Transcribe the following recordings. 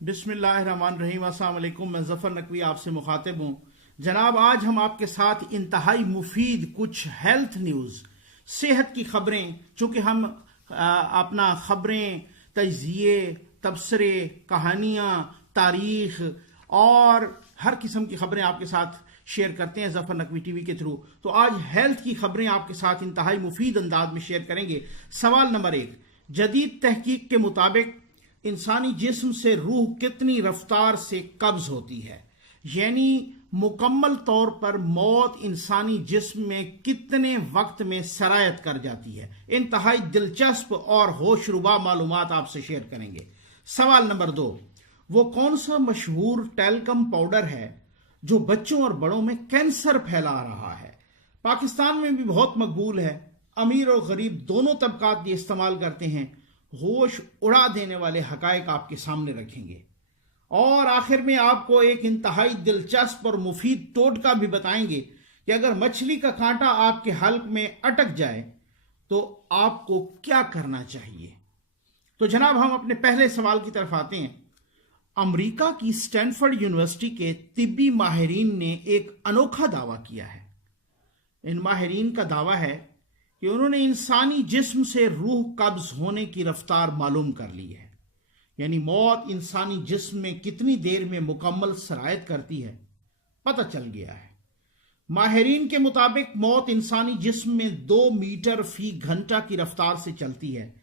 बिस्मिल्लाहिर्रहमानिर्रहीम। अस्सलाम वालेकुम। मैं ज़फ़र नकवी आपसे मुखातिब हूँ। जनाब, आज हम आपके साथ इंतहाई मुफीद कुछ हेल्थ न्यूज़, सेहत की खबरें, चूँकि हम अपना खबरें, तज्ज़िये, तबसरे, कहानियाँ, तारीख़ और हर किस्म की खबरें आपके साथ शेयर करते हैं ज़फ़र नकवी टीवी के थ्रू। तो आज हेल्थ की खबरें आपके साथ इंतहाई मुफीद अंदाज में शेयर करेंगे। सवाल नंबर 1, जदीद तहकीक के मुताबिक इंसानी जिस्म से रूह कितनी रफ्तार से कब्ज होती है, यानी मुकम्मल तौर पर मौत इंसानी जिस्म में कितने वक्त में सरायत कर जाती है। इंतहाई दिलचस्प और होशरुबा मालूमात आपसे शेयर करेंगे। सवाल नंबर 2, वो कौन सा मशहूर टैल्कम पाउडर है जो बच्चों और बड़ों में कैंसर फैला रहा है? पाकिस्तान में भी बहुत मकबूल है, अमीर और गरीब दोनों तबकात ये इस्तेमाल करते हैं। होश उड़ा देने वाले हकायक आपके सामने रखेंगे और आखिर में आपको एक इंतहाई दिलचस्प और मुफीद टोटका भी बताएंगे कि अगर मछली का कांटा आपके हल्क में अटक जाए तो आपको क्या करना चाहिए। तो जनाब, हम अपने पहले सवाल की तरफ आते हैं। अमेरिका की स्टैनफोर्ड यूनिवर्सिटी के तिब्बी माहिरीन ने एक अनोखा दावा किया है। इन माहिरीन का दावा है कि उन्होंने इंसानी जिस्म से रूह कब्ज होने की रफ्तार मालूम कर ली है, यानी मौत इंसानी जिस्म में कितनी देर में मुकम्मल सरायत करती है पता चल गया है। माहिरीन के मुताबिक मौत इंसानी जिस्म में 2 मीटर फी घंटा की रफ्तार से चलती है,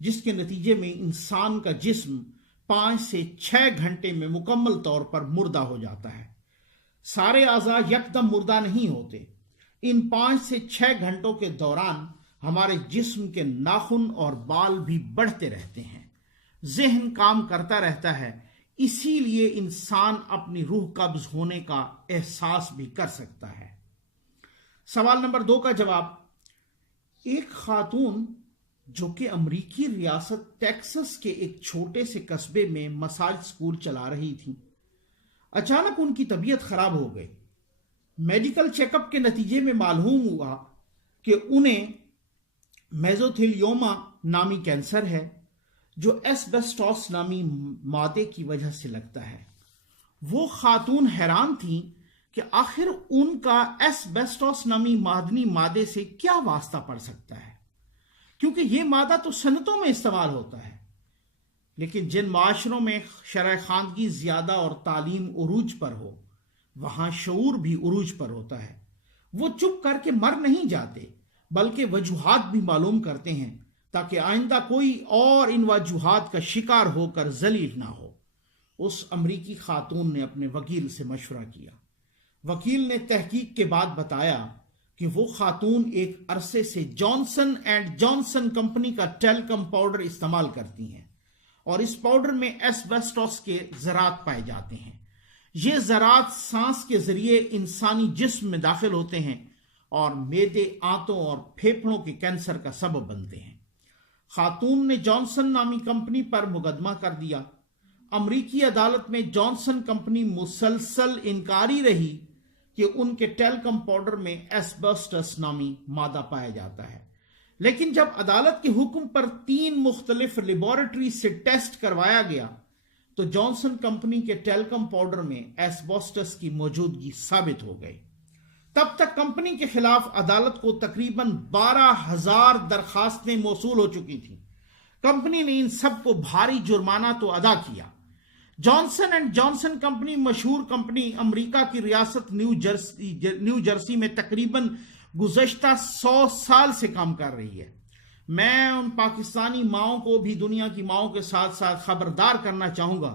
जिसके नतीजे में इंसान का जिस्म 5 से 6 घंटे में मुकम्मल तौर पर मुर्दा हो जाता है। सारे आज़ा यकदम मुर्दा नहीं होते। इन 5 से 6 घंटों के दौरान हमारे जिस्म के नाखून और बाल भी बढ़ते रहते हैं, ज़हन काम करता रहता है, इसीलिए इंसान अपनी रूह कब्ज होने का एहसास भी कर सकता है। सवाल नंबर 2 का जवाब, एक खातून जो कि अमरीकी रियासत टेक्सास के एक छोटे से कस्बे में मसाज स्कूल चला रही थी, अचानक उनकी तबीयत खराब हो गई। मेडिकल चेकअप के नतीजे में मालूम हुआ कि उन्हें मेसोथेलियोमा नामी कैंसर है, जो एस्बेस्टोस नामी मादे की वजह से लगता है। वो खातून हैरान थी कि आखिर उनका एस्बेस्टोस नामी मादनी मादे से क्या वास्ता पड़ सकता है, क्योंकि ये मादा तो सनतों में इस्तेमाल होता है। लेकिन जिन माशरों में शरअ खानगी ज्यादा और तालीम उरूज पर हो, वहां शऊर भी उरूज पर होता है। वो चुप करके मर नहीं जाते, बल्कि वजूहात भी मालूम करते हैं ताकि आइंदा कोई और इन वजूहात का शिकार होकर जलील ना हो। उस अमरीकी खातून ने अपने वकील से मशवरा किया। वकील ने तहकीक के बाद बताया कि वो खातून एक अरसे से जॉनसन एंड जॉनसन कंपनी का टैल्कम पाउडर इस्तेमाल करती हैं और इस पाउडर में एस्बेस्टोस के ज़रात पाए जाते हैं। ये ज़रात सांस के जरिए इंसानी जिस्म में दाखिल होते हैं और मेदे, आंतों और फेफड़ों के कैंसर का सबब बनते हैं। खातून ने जॉनसन नामी कंपनी पर मुकदमा कर दिया। अमरीकी अदालत में जॉनसन कंपनी मुसलसल इनकारी रही कि उनके टैल्कम पाउडर में एस्बेस्टस नामी मादा पाया जाता है। लेकिन जब अदालत के हुक्म पर 3 मुख्तलिफ लेबोरेटरी से टेस्ट करवाया गया तो जॉनसन कंपनी के टैल्कम पाउडर में एस्बेस्टस की मौजूदगी साबित हो गई। तब तक कंपनी के खिलाफ अदालत को तकरीबन 12,000 दरखास्तें मौसूल हो चुकी थी। कंपनी ने इन सब को भारी जुर्माना तो अदा किया। जॉनसन एंड जॉनसन कंपनी मशहूर कंपनी अमेरिका की रियासत न्यू जर्सी में तकरीबन गुज़श्ता 100 साल से काम कर रही है। मैं उन पाकिस्तानी माओं को भी दुनिया की माओं के साथ साथ खबरदार करना चाहूँगा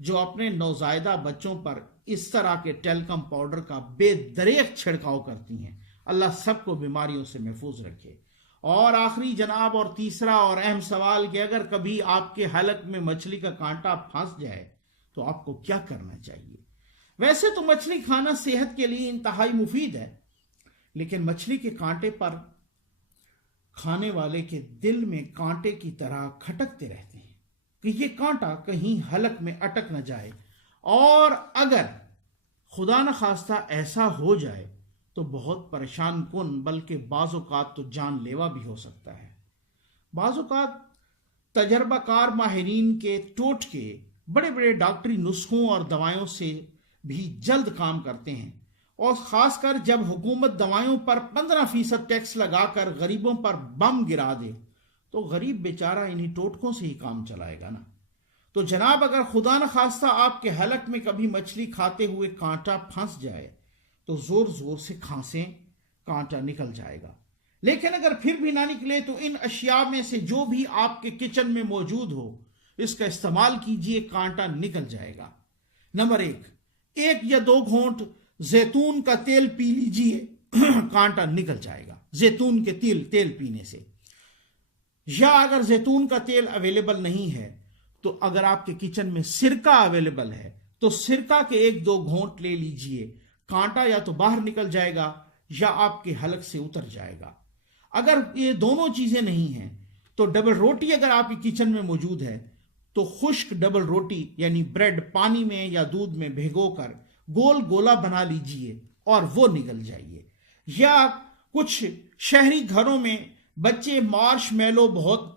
जो अपने नौज़ायदा बच्चों पर इस तरह के टैल्कम पाउडर का बेदरेक छिड़काव करती हैं। अल्लाह सबको बीमारियों से महफूज रखे। और आखिरी जनाब और तीसरा और अहम सवाल कि अगर कभी आपके हलक में मछली का कांटा फंस जाए तो आपको क्या करना चाहिए। वैसे तो मछली खाना सेहत के लिए इंतहाई मुफीद है, लेकिन मछली के कांटे पर खाने वाले के दिल में कांटे की तरह खटकते रहते हैं कि ये कांटा कहीं हलक में अटक न जाए, और अगर खुदा न खास्ता ऐसा हो जाए तो बहुत परेशान कुन बल्कि बाज़ औक़ात तो जानलेवा भी हो सकता है। बाज़ औक़ात तजर्बाकार माहिरीन के टोटके बड़े बड़े डॉक्टरी नुस्खों और दवाओं से भी जल्द काम करते हैं, और खासकर जब हुकूमत दवाओं पर 15% टैक्स लगाकर गरीबों पर बम गिरा दे तो गरीब बेचारा इन्हीं टोटकों से ही काम चलाएगा ना। तो जनाब, अगर खुदा न खास्ता आपके हलक में कभी मछली खाते हुए कांटा फंस जाए तो जोर जोर से खांसें, कांटा निकल जाएगा। लेकिन अगर फिर भी ना निकले तो इन अशिया में से जो भी आपके किचन में मौजूद हो इसका इस्तेमाल कीजिए, कांटा निकल जाएगा। नंबर 1 या 2 घूंट जैतून का तेल पी लीजिए, कांटा निकल जाएगा जैतून के तेल पीने से। या अगर जैतून का तेल अवेलेबल नहीं है तो अगर आपके किचन में सिरका अवेलेबल है तो सिरका के 1-2 घूंट ले लीजिए, कांटा या तो बाहर निकल जाएगा या आपके हलक से उतर जाएगा। अगर ये दोनों चीजें नहीं हैं तो डबल रोटी अगर आपके किचन में मौजूद है तो खुश्क डबल रोटी यानी ब्रेड पानी में या दूध में भिगोकर गोल गोला बना लीजिए और वो निकल जाइए। या कुछ शहरी घरों में बच्चे मार्शमेलो बहुत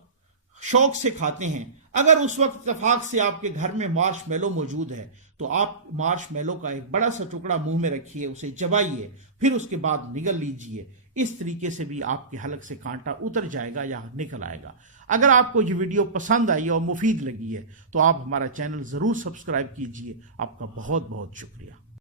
शौक से खाते हैं, अगर उस वक्त इत्तेफाक से आपके घर में मार्शमेलो मौजूद है तो आप मार्शमेलो का एक बड़ा सा टुकड़ा मुंह में रखिए, उसे चबाइए, फिर उसके बाद निगल लीजिए। इस तरीके से भी आपके हलक से कांटा उतर जाएगा या निकल आएगा। अगर आपको ये वीडियो पसंद आई और मुफीद लगी है तो आप हमारा चैनल ज़रूर सब्सक्राइब कीजिए। आपका बहुत बहुत शुक्रिया।